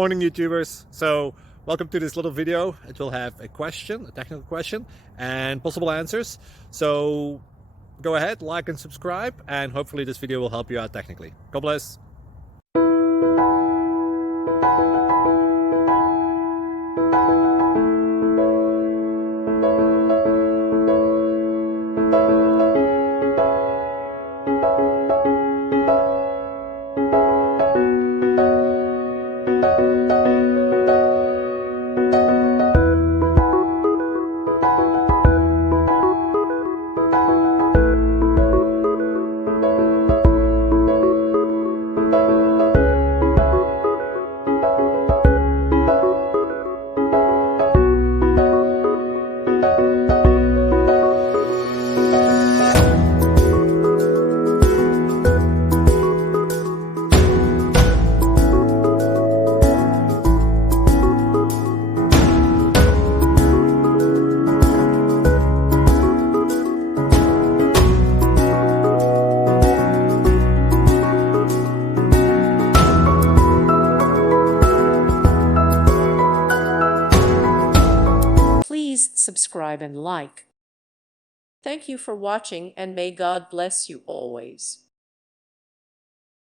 Morning YouTubers. So welcome to this little video. It will have a question, a technical question, and possible answers. So go ahead, like and subscribe, and hopefully this video will help you out technically. God bless. Please subscribe and like. Thank you for watching, and may God bless you always.